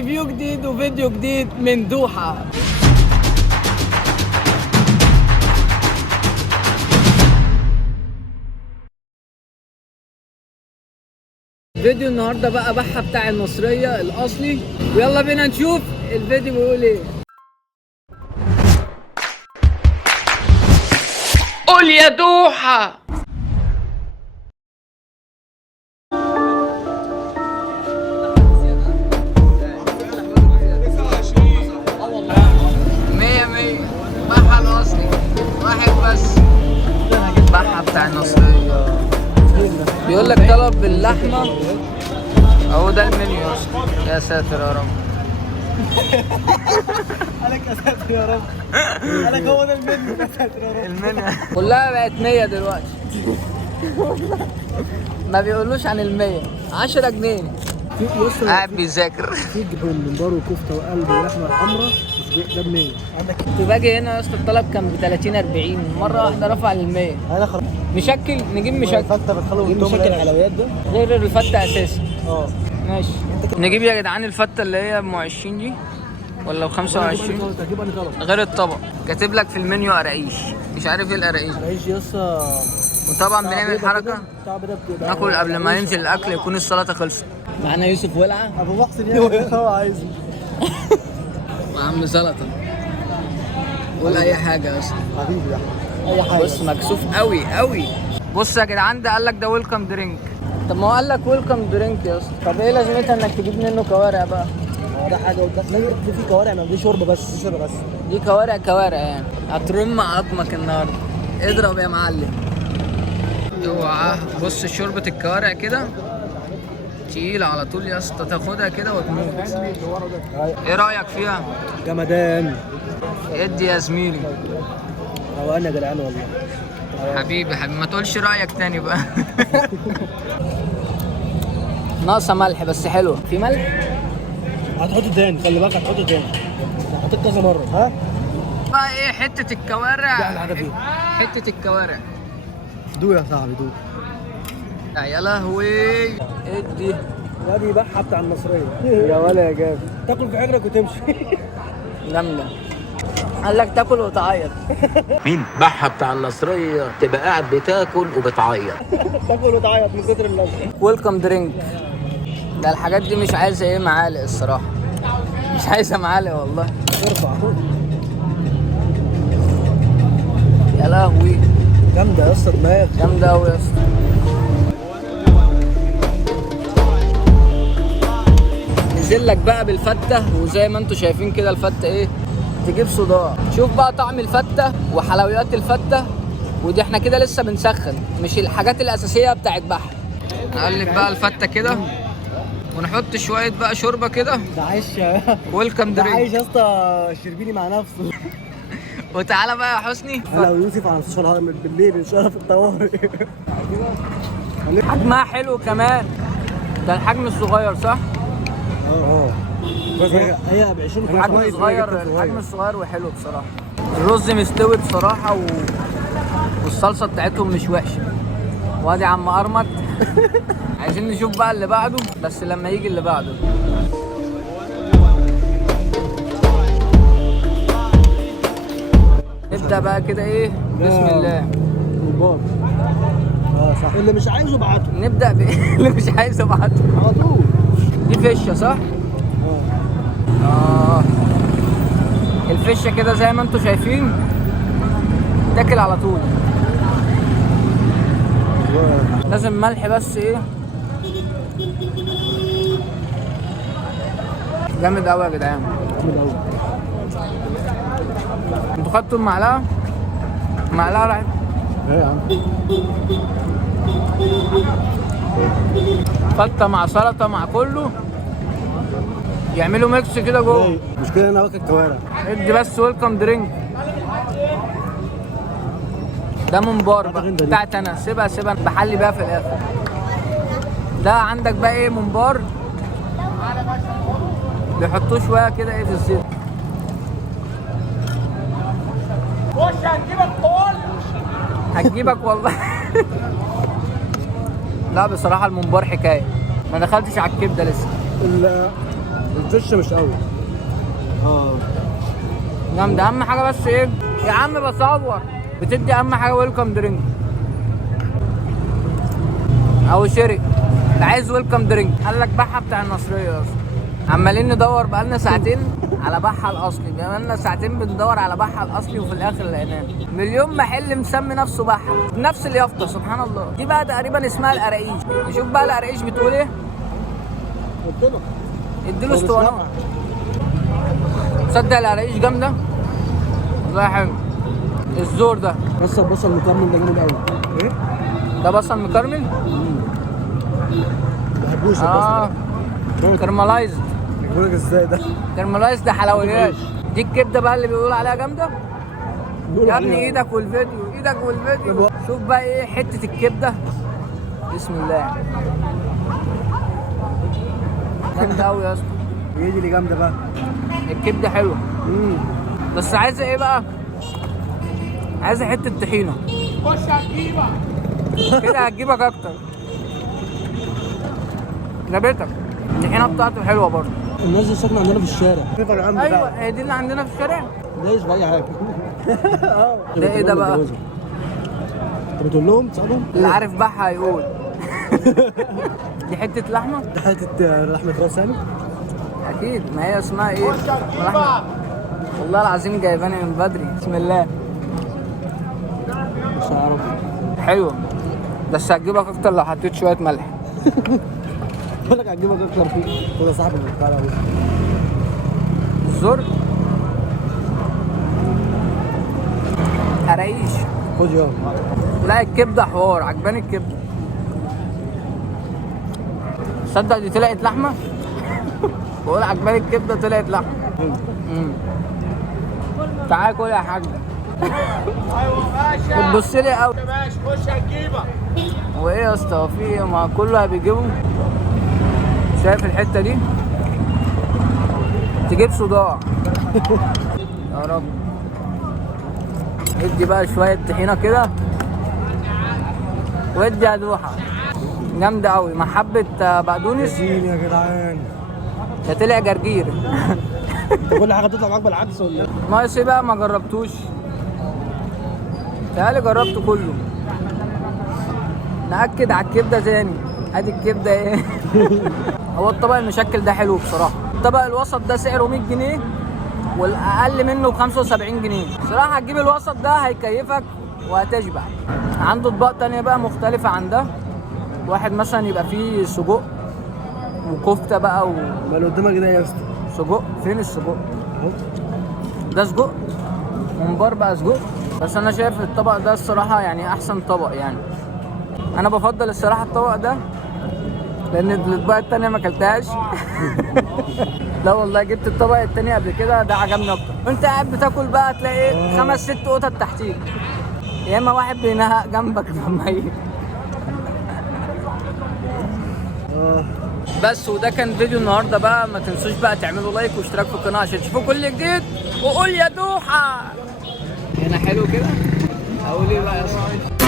ريفيو جديد وفيديو جديد من دوحة. فيديو النهارده بقى بحة بتاع المصرية الأصلي، ويلا بينا نشوف الفيديو بيقول ايه. قول يا دوحة. بحة الأصلي واحد بس، بحة بتاع النصرية. بيقول لك طلب باللحمة اهو، ده المنيو يا اسطى. يا ساتر يا رب. قالك يا ساتر يا رب. قالك هو ده المنيو. يا ساتر يا رب. المنيو كلها بقت 100 دلوقتي. ما بيقولوش عن ال100، 10 جنيه. قاعد بيذاكر. في جبن ممبار وكفته وقلب ولحمه حمراء ده ب 100. كنت باجي هنا يا اسطى الطلب كان ب 30 40، مره واحده رفع لل100. انا خلاص مشكل، نجيب مشكل. فته بتخلوا مشكل الحلويات ده غير الفته اساسي. ماشي. نجيب يا جدعان الفته اللي هي ب 20 دي ولا ب 25 غير الطبق. كاتب لك في المنيو قراقيش، مش عارف ايه القراقيش. قراقيش يا اسطى. وطبعا بنعمل حركه ناكل قبل ما ينزل الاكل يكون السلطه خلصت. معانا يوسف ولعه ابو محسن يعني هو عايزه. وعم سلطه. قول اي حاجه يا اسطى حبيبي يا اي حاجه. بص مكسوف قوي قوي. بص يا جدعان، ده قال لك ده ويلكم درينك. طب ما هو قال لك ويلكم درينك يا اسطى، طب ايه لازمتها انك تجيب منه كوارع بقى؟ ده حاجه قلت لك في كوارع، ما دي شوربه بس. دي شوربه بس. دي كوارع يعني. هترم عظمك النهارده. اضرب يا معلم. اوعى. بص شوربه الكوارع كده تقيله على طول يا اسطى، تاخدها كده وتموت. ايه رايك فيها؟ جمدان. ادي يا زميلي. هو انا جدعان والله. حبيبي ما تقولش رايك تاني بقى. ناقصه ملح بس حلوه. في ملح؟ هتحطه تاني، خلي بالك هتحطه تاني. حطيت كذا مره. ها بقى ايه حته الكوارع؟ دي احلى حاجه فيها حته الكوارع. دوق يا صاحبي دوق. يا لهوي. ادي. دي بحه بتاع المصريه يا ولا يا جاب. تاكل في حجرك وتمشي. جامده. قال لك تاكل وتعيط. مين؟ بحة بتاع النصرية تبقى قاعد بتاكل وبتعيط. تاكل وتعيط من كتر اللذة. ويلكم درينك. ده الحاجات دي مش عايزه ايه معالق الصراحه، مش عايزه معالق والله. ارفع. يا لهوي. جامده يا اسطى، دماغ جامده قوي يا اسطى. نزل لك بقى بالفته، وزي ما انتم شايفين كده الفته ايه تجيب صداع. شوف بقى طعم الفته وحلويات الفته، ودي احنا كده لسه بنسخن، مش الحاجات الاساسيه بتاعت بحر. نقلب بقى الفته كده ونحط شويه بقى شوربه كده. ده عايش. ويلكم ده درينك. عايش يا اسطى شربيني مع نفسه. وتعالى بقى يا حسني. انا ويوسف على مستشفى الهرم بالليل ان شاء الله في الطوارئ. حجمها حلو كمان. ده الحجم الصغير صح؟ بس هي ب 20 الحجم صغير، الحجم الصغير وحلو بصراحه. الرز مستوي بصراحه والصلصه بتاعتهم مش وحشه. وادي عم ارمط. عايزين نشوف بقى اللي بعده، بس لما يجي اللي بعده. نبدا بقى كده ايه. بسم الله. مبار. صح. اللي مش عايزه ابعته. نبدا اللي مش عايز ابعته على طول. دي فشه صح؟ الفشه كده زي ما انتم شايفين تاكل على طول. لازم ملح بس ايه. جامد قوي يا جدعان. جامد قوي. انتوا خدتوا المعلقه؟ المعلقه راحت. ايه يا عم. فته مع سلطه مع كله، يعملوا ميكس كده جوه. المشكله انا واكل كوارع. ادي بس ويلكم درينك. ده ممبار بقى بتاعت انا. سيبها بحلي بيها في الاخر. ده عندك بقى ايه ممبار، بيحطوه شويه كده ايه في الزيت. خش هتجيبك طول. هتجيبك والله. لا بصراحه الممبار حكايه. ما دخلتش على الكبده لسه. فش مش قوي. جامده. اهم حاجه بس ايه يا عم بصور، بتدي اهم حاجه ويلكم درينك او شري. عايز ويلكم درينك قال لك بحه بتاع النصريه اصلا. عمالين ندور بقالنا ساعتين على بحه الاصلي، بقالنا ساعتين بندور على بحه الاصلي وفي الاخر لقيناه. مليون محل مسمي نفسه بحه بنفس اليافطه، سبحان الله. دي بقى تقريبا اسمها القراقيش. نشوف بقى القراقيش بتقول ايه. اديله اسطوانات. تصدق القراقيش جامده والله حلو. الزور ده بصل مكرمل ده جامد قوي. ايه؟ ده بصل مكرمل؟ ما بحبوش البصل. كرملايزد. بيقولك ازاي ده؟ كرملايزد ده حلويات. دي الكبده بقى اللي بيقولوا عليها جامده. يا ابني ايدك والفيديو، ايدك والفيديو. شوف بقى ايه حته الكبده. بسم الله. جامده قوي يا اسطى. ايه دي اللي جامده بقى؟ الكبده حلوه. بس عايزه ايه بقى؟ عايزه حته طحينه. خش هتجيبك كده، هتجيبك اكتر. جابتك. الطحينه بتاعته حلوه برضه. الناس دي ساكنه عندنا في الشارع. ايوه هي دي اللي عندنا في الشارع. دايش في اي حاجه. ده ايه ده بقى؟ انت بتقول لهم تساعدهم؟ اللي عارف بحة هيقول. دي حته لحمه؟ ده حته لحمه راس يعني؟ اكيد. ما هي اسمها ايه؟ لحمه. والله العظيم جايباني من بدري. بسم الله. مش هعرف. حلوه بس هتجيبك اكتر لو حطيت شويه ملح. بقول لك هتجيبك اكتر فيه. خد يا صاحبي اللي بتاع ده. الزر قراقيش. خد يلا. لا الكبده حوار، عجباني الكبده. تصدق دي طلعت لحمه؟ بقول عجباني الكبده طلعت لحمه. تعالى كل يا حاج. بتبص لي قوي. ماشي خش هتجيبك. هو ايه يا اسطى؟ هو في ايه؟ ما كله بيجيبه. شايف الحته دي؟ تجيب صداع. يا رب. ادي بقى شويه طحينه كده وادي يا دوحه. جامده قوي. مع حبه بقدونس. يا جدعان. ده طلع جرجير. كل حاجه تطلع معاك بالعكس ولا ايه؟ ناقص ايه بقى؟ ما جربتوش. تعالى جربته كله. نأكد على الكبده تاني. ادي الكبده ايه. هو الطبق المشكل ده حلو بصراحه. الطبق الوسط ده سعره 100 جنيه والاقل منه ب 75 جنيه. بصراحه هتجيب الوسط ده هيكيفك وهتشبع. عنده اطباق تانية بقى مختلفه عن ده. واحد مثلا يبقى فيه سجق وكفته بقى ما اللي قدامك ده يا اسطى سجق. فين السجق؟ ده سجق. ممبار بقى سجق. بس انا شايف الطبق ده الصراحه يعني احسن طبق يعني. انا بفضل الصراحه الطبق ده لان الاطباق التانية ما اكلتهاش. لا والله جبت الطبق التاني قبل كده، ده عجبني اكتر. وانت قاعد بتاكل بقى تلاقي 5 6 قطط تحتيك، يا اما واحد بينهق جنبك ميت. بس وده كان فيديو النهارده بقى. ما تنسوش بقى تعملوا لايك واشتراك في القناه عشان تشوفوا كل جديد. وقول يا دوحه. هنا حلو كده. اقول ايه بقى يا صاحبي؟